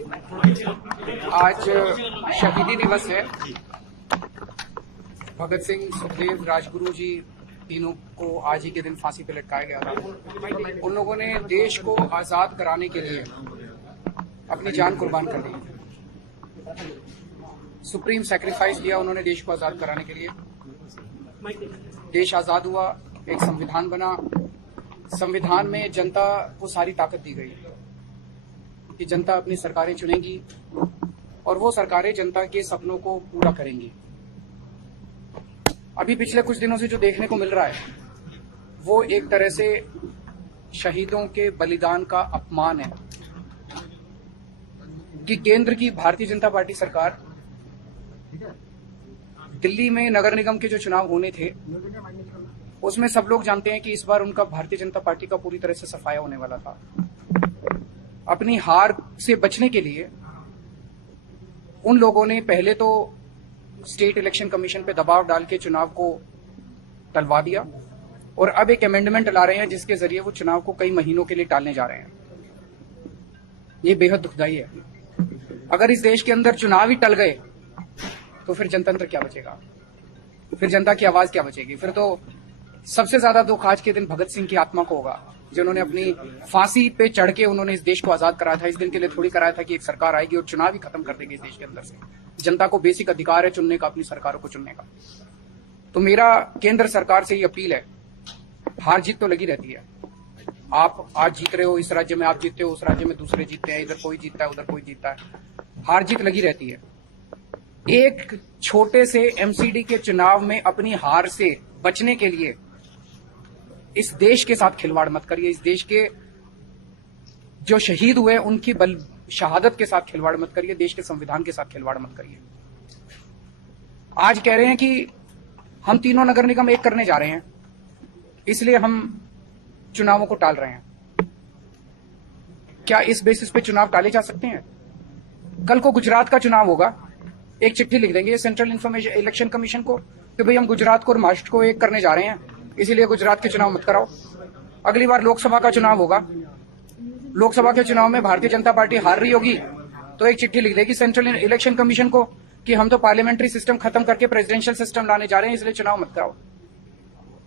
आज शहीदी दिवस है। भगत सिंह, सुखदेव, राजगुरु जी तीनों को आज ही के दिन फांसी पे लटकाया गया था। उन लोगों ने देश को आजाद कराने के लिए अपनी जान कुर्बान कर दी। सुप्रीम सैक्रिफाइस दिया उन्होंने देश को आजाद कराने के लिए। देश आजाद हुआ, एक संविधान बना। संविधान में जनता को सारी ताकत दी गई कि जनता अपनी सरकारें चुनेगी और वो सरकारें जनता के सपनों को पूरा करेंगी। अभी पिछले कुछ दिनों से जो देखने को मिल रहा है वो एक तरह से शहीदों के बलिदान का अपमान है कि केंद्र की भारतीय जनता पार्टी सरकार दिल्ली में नगर निगम के जो चुनाव होने थे उसमें सब लोग जानते हैं कि इस बार उनका भारतीय जनता पार्टी का पूरी तरह से सफाया होने वाला था। अपनी हार से बचने के लिए उन लोगों ने पहले तो स्टेट इलेक्शन कमीशन पे दबाव डाल के चुनाव को टलवा दिया और अब एक अमेंडमेंट ला रहे हैं जिसके जरिए वो चुनाव को कई महीनों के लिए टालने जा रहे हैं। ये बेहद दुखदाई है। अगर इस देश के अंदर चुनाव ही टल गए तो फिर जनतंत्र क्या बचेगा, फिर जनता की आवाज क्या बचेगी। फिर तो सबसे ज्यादा दुख आज के दिन भगत सिंह की आत्मा को होगा जिन्होंने अपनी फांसी पे चढ़ के उन्होंने इस देश को आजाद कराया था। इस दिन के लिए थोड़ी कराया था कि एक सरकार आएगी और चुनाव ही खत्म कर देगी इस देश के अंदर से। जनता को बेसिक अधिकार है चुनने का, अपनी सरकारों को चुनने का। तो मेरा केंद्र सरकार से ये अपील है, हार जीत तो लगी रहती है। आप आज जीत रहे हो, इस राज्य में आप जीतते हो, उस राज्य में दूसरे जीतते हैं, इधर कोई जीतता है, उधर कोई जीतता है। हार जीत लगी रहती है। एक छोटे से एमसीडी के चुनाव में अपनी हार से बचने के लिए इस देश के साथ खिलवाड़ मत करिए। इस देश के जो शहीद हुए उनकी शहादत के साथ खिलवाड़ मत करिए। देश के संविधान के साथ खिलवाड़ मत करिए। आज कह रहे हैं कि हम तीनों नगर निगम एक करने जा रहे हैं, इसलिए हम चुनावों को टाल रहे हैं। क्या इस बेसिस पे चुनाव टाले जा सकते हैं? कल को गुजरात का चुनाव होगा, एक चिट्ठी लिख देंगे सेंट्रल इलेक्शन कमीशन को कि भाई हम गुजरात को और महाराष्ट्र को एक करने जा रहे हैं, इसीलिए गुजरात के चुनाव मत कराओ। अगली बार लोकसभा का चुनाव होगा, लोकसभा के चुनाव में भारतीय जनता पार्टी हार रही होगी तो एक चिट्ठी लिख देगी सेंट्रल इलेक्शन कमीशन को कि हम तो पार्लियामेंट्री सिस्टम खत्म करके प्रेसिडेंशियल सिस्टम लाने जा रहे हैं, इसलिए चुनाव मत कराओ।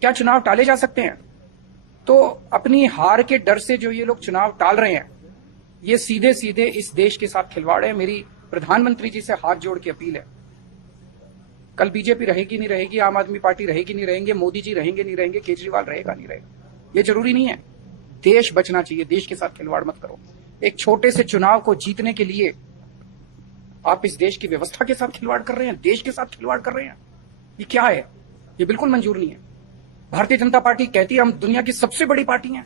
क्या चुनाव टाले जा सकते हैं? तो अपनी हार के डर से जो ये लोग चुनाव टाल रहे हैं, ये सीधे सीधे इस देश के साथ खिलवाड़ है। मेरी प्रधानमंत्री जी से हाथ जोड़ के अपील है, कल बीजेपी रहेगी नहीं रहेगी, आम आदमी पार्टी रहेगी नहीं रहेंगे, मोदी जी रहेंगे नहीं रहेंगे, केजरीवाल रहेगा नहीं रहेगा, ये जरूरी नहीं है। देश बचना चाहिए, देश के साथ खिलवाड़ मत करो। एक छोटे से चुनाव को जीतने के लिए आप इस देश की व्यवस्था के साथ खिलवाड़ कर रहे हैं, देश के साथ खिलवाड़ कर रहे हैं। ये क्या है? ये बिल्कुल मंजूर नहीं है। भारतीय जनता पार्टी कहती है हम दुनिया की सबसे बड़ी पार्टी हैं।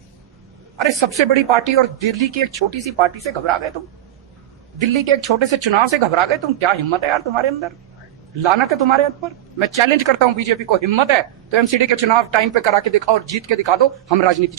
अरे सबसे बड़ी पार्टी और दिल्ली की एक छोटी सी पार्टी से घबरा गए तुम? दिल्ली के एक छोटे से चुनाव से घबरा गए तुम? क्या हिम्मत है यार तुम्हारे अंदर? लानत है तुम्हारे हाथ पर। मैं चैलेंज करता हूं बीजेपी को, हिम्मत है तो एमसीडी के चुनाव टाइम पे करा के दिखाओ और जीत के दिखा दो, हम राजनीति